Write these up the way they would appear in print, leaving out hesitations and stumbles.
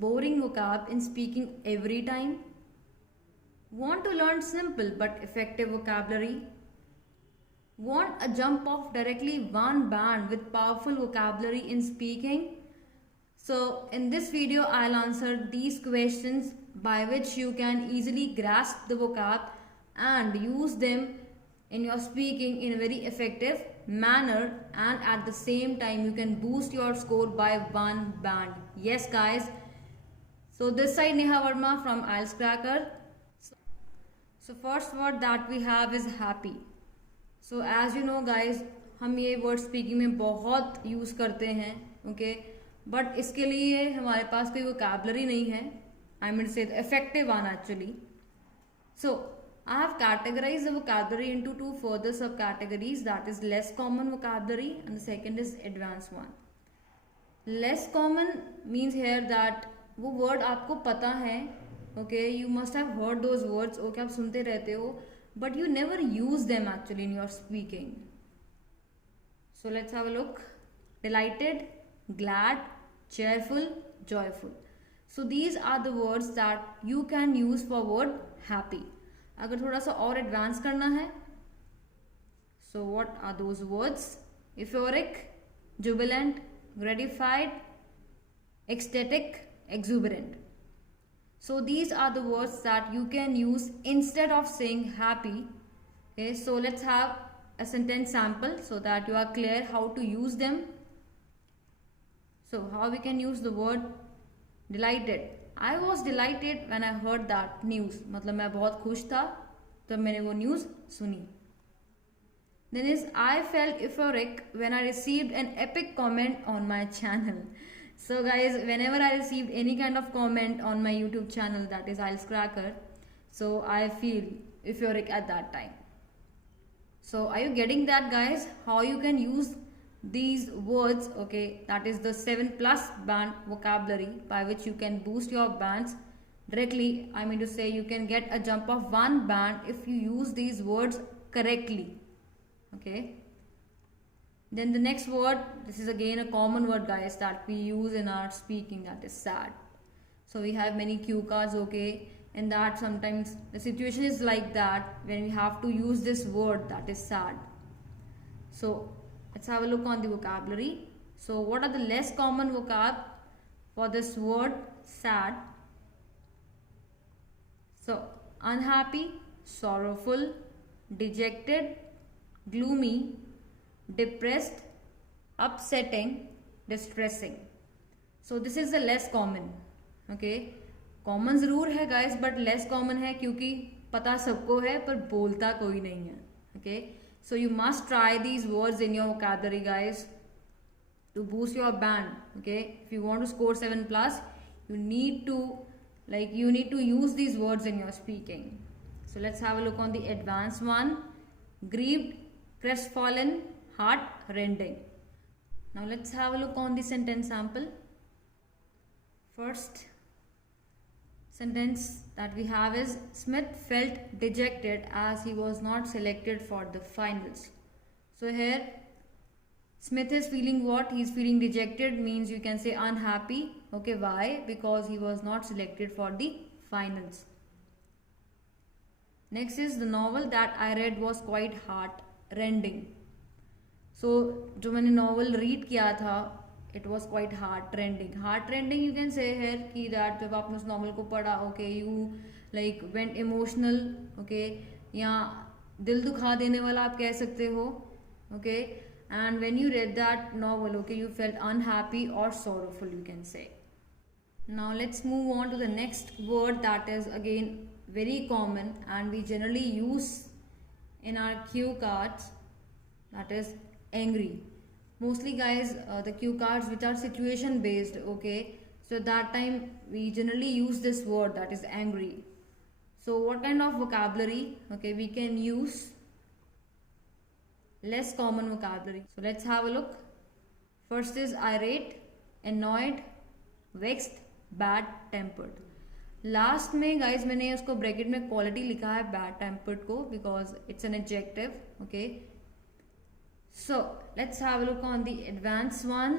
boring vocab in speaking every time? Want to learn simple but effective vocabulary? Want a jump off directly one band with powerful vocabulary in speaking? So in this video I'll answer these questions by which you can easily grasp the vocab and use them in your speaking in a very effective manner, and at the same time you can boost your score by one band. Yes guys, so this side Neha Verma from IELTS Cracker. So first word that we have is happy. So as you know guys, हम ये word speaking में बहुत use करते हैं, okay, but इसके लिए हमारे पास कोई वोकैबुलरी नहीं है. आई मीन से effective one actually. So I have categorized the vocabulary into two further subcategories, that is less common vocabulary and the second is advanced one. Less common means here that वो word आपको पता है, okay, you must have heard those words, okay, आप सुनते रहते हो, but you never use them actually in your speaking. So let's have a look. Delighted, glad, cheerful, joyful. So these are the words that you can use for word happy. अगर थोड़ा सा और advance करना है, so what are those words? Euphoric, jubilant, gratified, ecstatic, exuberant. So these are the words that you can use instead of saying happy. Okay, so let's have a sentence sample so that you are clear how to use them. So how we can use the word delighted. I was delighted when I heard that news. मतलब मैं बहुत खुश था जब मैंने वो news सुनी. Then is I felt euphoric when I received an epic comment on my channel. So guys, whenever I received any kind of comment on my YouTube channel, that is IELTS Cracker, so I feel euphoric at that time. So are you getting that guys? How you can use these words, okay, that is the 7+ band vocabulary by which you can boost your bands directly. I mean to say you can get a jump of one band if you use these words correctly, okay. Then the next word, this is again a common word guys that we use in our speaking, that is sad. So we have many cue cards, okay, and that sometimes the situation is like that when we have to use this word, that is sad. So let's have a look on the vocabulary. So what are the less common vocab for this word sad? So unhappy, sorrowful, dejected, gloomy, depressed, upsetting, distressing. So this is the less common. Okay, common ज़रूर है guys but less common है क्योंकि पता सबको है पर बोलता कोई नहीं है. Okay, so you must try these words in your vocabulary guys to boost your band. Okay, if you want to score 7+, you need to use these words in your speaking. So let's have a look on the advanced one. Grieved, crestfallen, heart rending. Now let's have a look on the sentence sample. First sentence that we have is Smith felt dejected as he was not selected for the finals. So here Smith is feeling what? He is feeling dejected, means you can say unhappy. Okay, why? Because he was not selected for the finals. Next is the novel that I read was quite heart rending. So जो मैंने novel read किया था, it was quite heart rending. Heart rending you can say here कि that जब आपने उस novel को पढ़ा, okay, you like went emotional, okay, या दिल दुखा देने वाला आप कह सकते हो, okay, and when you read that novel, okay, you felt unhappy or sorrowful, you can say. Now let's move on to the next word that is again very common and we generally use in our cue cards, that is angry. Mostly guys, the cue cards which are situation based, okay, so that time we generally use this word, that is angry. So what kind of vocabulary, okay, we can use? Less common vocabulary. So let's have a look. First is irate, annoyed, vexed, bad tempered. Last में guys मैंने उसको bracket में quality लिखा है bad tempered को because it's an adjective. Okay, so let's have a look on the advance one.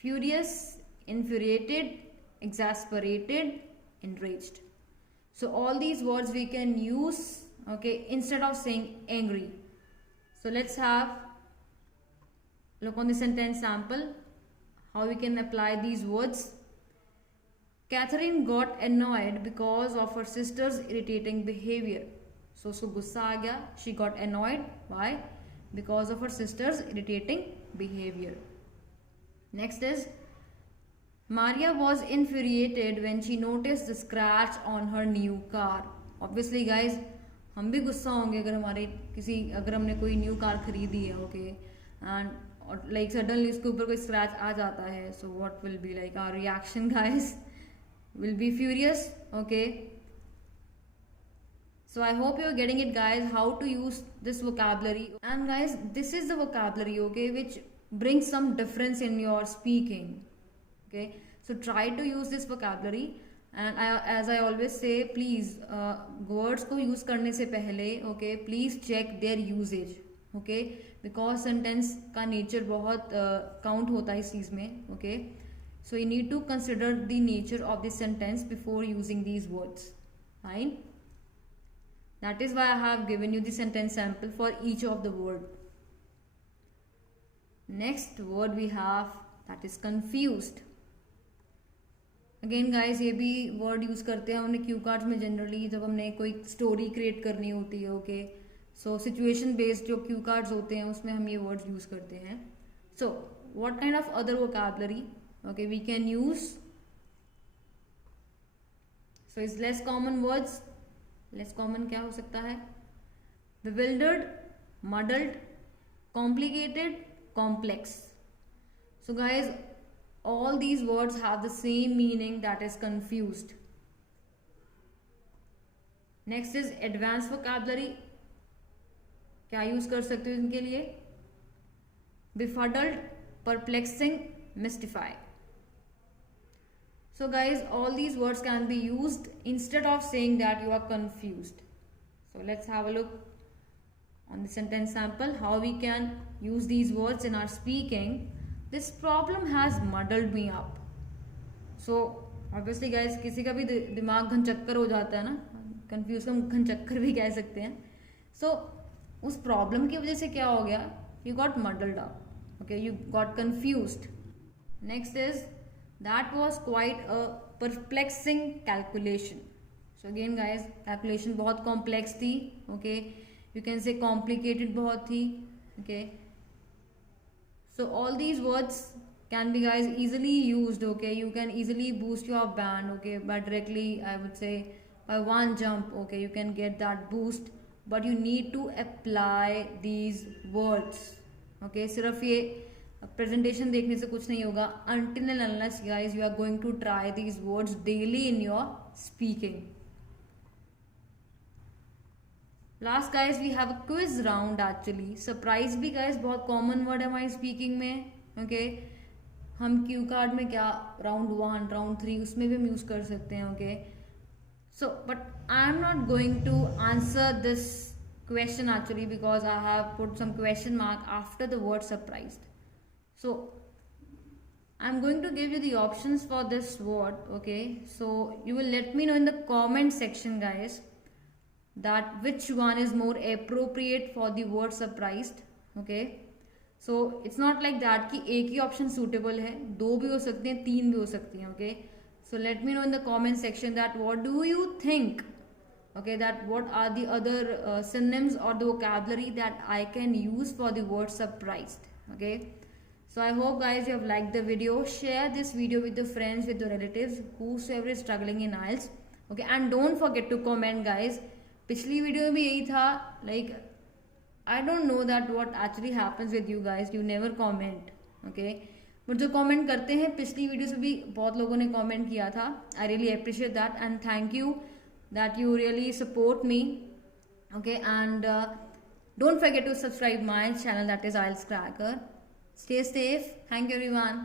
Furious, infuriated, exasperated, enraged. So all these words we can use, okay, instead of saying angry. So let's have look on the sentence sample how we can apply these words. Catherine got annoyed because of her sister's irritating behavior. So उसको गुस्सा आ गया. She got annoyed. Why? Because of her sister's irritating behavior. Next is Maria was infuriated when she noticed the scratch on her new car. Obviously guys, हम भी गुस्सा होंगे अगर हमने कोई न्यू कार खरीदी है, ओके, एंड लाइक सडनली उसके ऊपर कोई स्क्रैच आ जाता है. So what will be like our reaction guys? Will be furious, okay. So I hope you are getting it guys, how to use this vocabulary. And guys, this is the vocabulary, okay, which brings some difference in your speaking, okay. So try to use this vocabulary. And as I always say, please words को use करने से पहले, okay, please check their usage, okay, because sentence का nature बहुत count होता है इस चीज में, okay. So you need to consider the nature of the sentence before using these words. Fine. That is why I have given you the sentence sample for each of the word. Next word we have, that is confused. Again guys, ये भी word use करते हैं हमने cue cards में generally जब हमने कोई story create करनी होती है, okay. So situation based जो cue cards होते हैं उसमें हम ये words use करते हैं. So what kind of other vocabulary, okay, we can use? So it's less common words. Less common क्या हो सकता है? Bewildered, muddled, complicated, complex. So guys, all these words have the same meaning, that is confused. Next is advanced vocabulary. क्या use कर सकते हो इनके लिए? Befuddled, perplexing, mystify. So guys, all these words can be used instead of saying that you are confused. So let's have a look on the sentence sample how we can use these words in our speaking. This problem has muddled me up. So obviously guys, किसी का भी दिमाग घनचक्कर हो जाता है ना, confuse को घनचक्कर भी कह सकते हैं. So उस प्रॉब्लम की वजह से क्या हो गया? You got muddled up, okay, you got confused. Next is that was quite a perplexing calculation. So again guys, calculation बहुत complex थी, okay, you can say complicated बहुत थी, okay. So all these words can be guys easily used, okay. You can easily boost your band, okay, by directly I would say by one jump, okay, you can get that boost, but you need to apply these words, okay. सिर्फ ये presentation देखने से कुछ नहीं होगा, until and unless guys you are going to try these words daily in your speaking. Last guys, we have a quiz round actually. Surprise भी guys बहुत common word है हमारी speaking में, okay. हम क्यू कार्ड में क्या round 1, round 3 उसमें भी हम यूज कर सकते हैं, okay. So but I am not going to answer this question actually because I have put some question mark after the word surprised. So I'm going to give you the options for this word, okay. So you will let me know in the comment section guys that which one is more appropriate for the word surprised, okay. So it's not like that कि एक ही option suitable है, दो भी हो सकते हैं, तीन भी हो सकती हैं, okay. So let me know in the comment section that what do you think, okay, that what are the other synonyms or the vocabulary that I can use for the word surprised, okay. So I hope guys you have liked the video. Share this video with your friends, with your relatives, whosoever is struggling in IELTS, okay. And don't forget to comment guys. पिछली video में भी यही था, like I don't know that what actually happens with you guys, you never comment, okay. But जो comment करते हैं पिछली video से भी बहुत लोगों ने कमेंट किया था. I really appreciate that and thank you that you really support me, okay. And don't forget to subscribe my channel, that is IELTS Cracker. Stay safe. Thank you everyone.